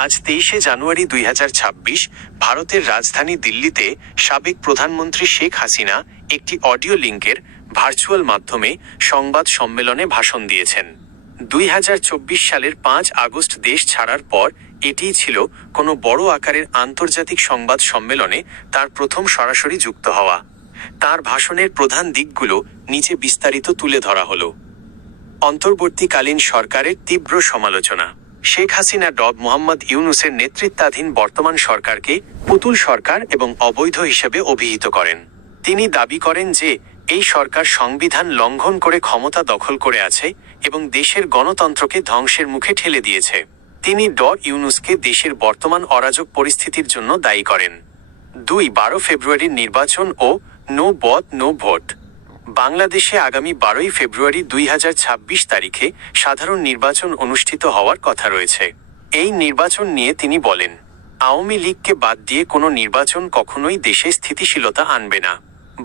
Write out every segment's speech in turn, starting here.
আজ 23শে জানুয়ারি 2026 ভারতের রাজধানী দিল্লিতে সাবেক প্রধানমন্ত্রী শেখ হাসিনা একটি অডিও লিঙ্কের ভার্চুয়াল মাধ্যমে সংবাদ সম্মেলনে ভাষণ দিয়েছেন। 2024 সালের 5 আগস্ট দেশ ছাড়ার পর এটিই ছিল কোনো বড় আকারের আন্তর্জাতিক সংবাদ সম্মেলনে তার প্রথম সরাসরি যুক্ত হওয়া। তার ভাষণের প্রধান দিকগুলো নিচে বিস্তারিত তুলে ধরা হলো। অন্তর্বর্তীকালীন সরকারের তীব্র সমালোচনা। শেখ হাসিনা মোহাম্মদ ইউনূসের নেতৃত্বাধীন বর্তমান সরকারকে পুতুল সরকার এবং অবৈধ হিসেবে অভিহিত করেন। তিনি দাবি করেন যে এই সরকার সংবিধান লঙ্ঘন করে ক্ষমতা দখল করে আছে এবং দেশের গণতন্ত্রকে ধ্বংসের মুখে ঠেলে দিয়েছে। তিনি ইউনূসকে দেশের বর্তমান অরাজক পরিস্থিতির জন্য দায়ী করেন। 12 ফেব্রুয়ারির নির্বাচন ও নো ভোট। বাংলাদেশে আগামী 12ই ফেব্রুয়ারি 2026 তারিখে সাধারণ নির্বাচন অনুষ্ঠিত হওয়ার কথা রয়েছে। এই নির্বাচন নিয়ে তিনি বলেন, আওয়ামী লীগকে বাদ দিয়ে কোনো নির্বাচন কখনোই দেশে স্থিতিশীলতা আনবে না।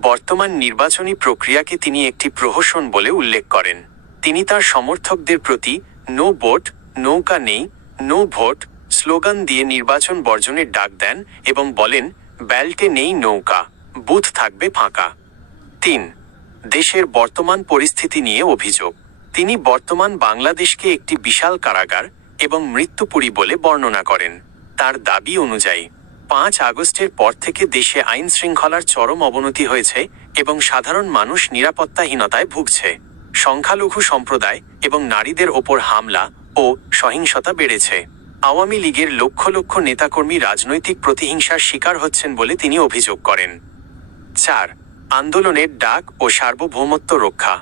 বর্তমান নির্বাচনী প্রক্রিয়াকে তিনি একটি প্রহসন বলে উল্লেখ করেন। তিনি তার সমর্থকদের প্রতি নো ভোট, নৌকা নেই, নো ভোট স্লোগান দিয়ে নির্বাচন বর্জনের ডাক দেন এবং বলেন, ব্যালটে নেই নৌকা, বুথ থাকবে ফাঁকা। 3. দেশের বর্তমান পরিস্থিতি নিয়ে অভিযোগ। তিনি বর্তমান বাংলাদেশকে একটি বিশাল কারাগার এবং মৃত্যুপুরী বলে বর্ণনা করেন। তার দাবি অনুযায়ী 5 আগস্টের পর থেকে দেশে আইন শৃঙ্খলার চরম অবনতি হয়েছে এবং সাধারণ মানুষ নিরাপত্তাহীনতায় ভুগছে। সংখ্যালঘু সম্প্রদায় এবং নারীদের ওপর হামলা ও সহিংসতা বেড়েছে। আওয়ামী লীগের লক্ষ লক্ষ নেতাকর্মী রাজনৈতিক প্রতিহিংসার শিকার হচ্ছেন বলে তিনি অভিযোগ করেন। 4. আন্দোলনের ডাক ও সার্বভৌমত্ব রক্ষা।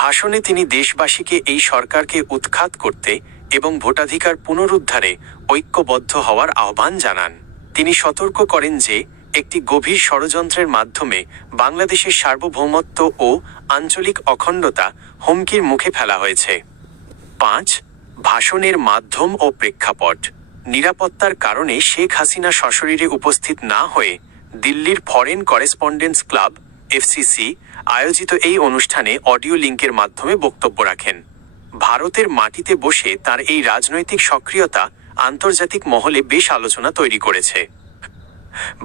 ভাষণে তিনি দেশবাসীকে এই সরকারকে উৎখাত করতে এবং ভোটাধিকার পুনরুদ্ধারে ঐক্যবদ্ধ হওয়ার আহ্বান জানান। তিনি সতর্ক করেন যে একটি গভীর ষড়যন্ত্রের মাধ্যমে বাংলাদেশের সার্বভৌমত্ব ও আঞ্চলিক অখণ্ডতা হুমকির মুখে ফেলা হয়েছে। 5. ভাষণের মাধ্যম ও প্রেক্ষাপট। নিরাপত্তার কারণে শেখ হাসিনা সশরীরে উপস্থিত না হয়ে দিল্লির ফরেন করেসপন্ডেন্স ক্লাব FCC আয়োজিত এই অনুষ্ঠানে অডিও লিঙ্কের মাধ্যমে বক্তব্য রাখেন। ভারতের মাটিতে বসে তার এই রাজনৈতিক সক্রিয়তা আন্তর্জাতিক মহলে বেশ আলোচনা তৈরি করেছে।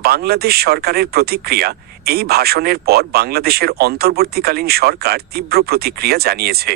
বাংলাদেশ সরকারের প্রতিক্রিয়া। এই ভাষণের পর বাংলাদেশের অন্তর্বর্তীকালীন সরকার তীব্র প্রতিক্রিয়া জানিয়েছে।